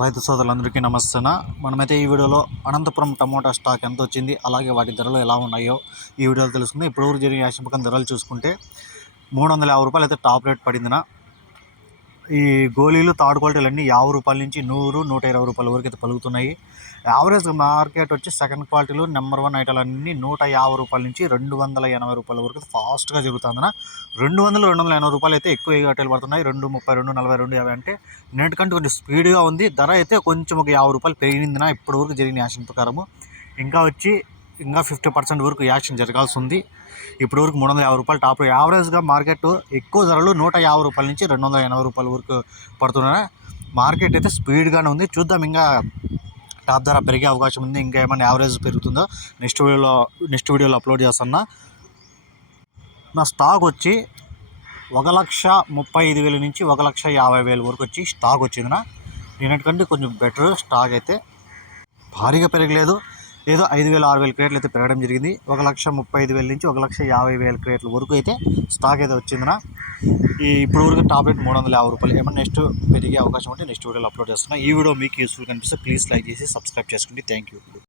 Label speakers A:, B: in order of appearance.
A: రైతు సోదరులందరికీ నమస్తేనా. మనమైతే ఈ వీడియోలో అనంతపురం టమోటా స్టాక్ ఎంత వచ్చింది అలాగే వాటి ధరలు ఎలా ఉన్నాయో ఈ వీడియోలో తెలుసుకుంది. ఇప్పుడు ఊరు జరిగిన యాక్షన్ పక్కన ధరలు చూసుకుంటే మూడు వందల యాభై రూపాయలు అయితే టాప్ రేట్ పడిందిన ఈ గోళీలు థర్డ్ క్వాలిటీలు అన్నీ యాభై రూపాయల నుంచి నూరు నూట ఇరవై రూపాయల వరకు అయితే పలుకుతున్నాయి. యావరేజ్ మార్కెట్ వచ్చి సెకండ్ క్వాలిటీలు నెంబర్ వన్ ఐటాలు అన్నీ నూట యాభై రూపాయల నుంచి రెండు వందల ఎనభై రూపాయల వరకు ఫాస్ట్గా జరుగుతుందన్న. రెండు వందలు రెండు వందల ఎనభై రూపాయలు అయితే ఎక్కువ ఐటాలు పడుతున్నాయి. రెండు ముప్పై రెండు నలభై రెండు యాభై అంటే నేటికంటే కొంచెం స్పీడ్గా ఉంది. ధర అయితే కొంచెం ఒక యాభై రూపాయలు పెరిగిందిన ఇప్పటి వరకు జరిగిన యాషన్ ప్రకారము. ఇంకా వచ్చి ఇంకా ఫిఫ్టీ పర్సెంట్ వరకు యాక్షన్ జరగాల్సి ఉంది ఇప్పటి వరకు మూడు వందల యాభై రూపాయలు టాప్ యావరేజ్గా మార్కెట్ ఎక్కువ ధరలు నూట యాభై రూపాయల నుంచి రెండు వందల ఎనభై రూపాయల వరకు పడుతున్నాయి. మార్కెట్ అయితే స్పీడ్గానే ఉంది. చూద్దాం ఇంకా టాప్ ధర పెరిగే అవకాశం ఉంది. ఇంకా ఏమైనా యావరేజ్ పెరుగుతుందో? నెక్స్ట్ వీడియోలో నెక్స్ట్ వీడియోలో అప్లోడ్ చేస్తున్నా. నా స్టాక్ వచ్చి ఒక లక్ష ముప్పై ఐదు వేల నుంచి ఒక లక్ష యాభై వేల వరకు వచ్చి స్టాక్ వచ్చిందినా నిన్నటికంటే కొంచెం బెటర్ స్టాక్ అయితే. భారీగా పెరగలేదు. ఏదో ఐదు వేల ఆరు వేల క్రేట్లు అయితే పెరగడం జరిగింది. ఒక లక్ష ముప్పై ఐదు వేల నుంచి ఒక లక్ష యాభై వేల క్రేట్ల వరకు అయితే స్టాక్ అయితే వచ్చిందినా ఈ ఇప్పుడు వరకు టాప్ రేట్ మూడు వందల యాభై రూపాయలు. ఏమన్నా నెక్స్ట్ పెరిగే అవకాశం ఉంటే నెక్స్ట్ వీడియోలో అప్లోడ్ చేస్తున్నా. ఈ వీడియో మీకు యూస్ఫుల్ కనిపిస్తే ప్లీజ్ లైక్ చేసి సబ్స్క్రైబ్ చేసుకోండి థ్యాంక్ యూ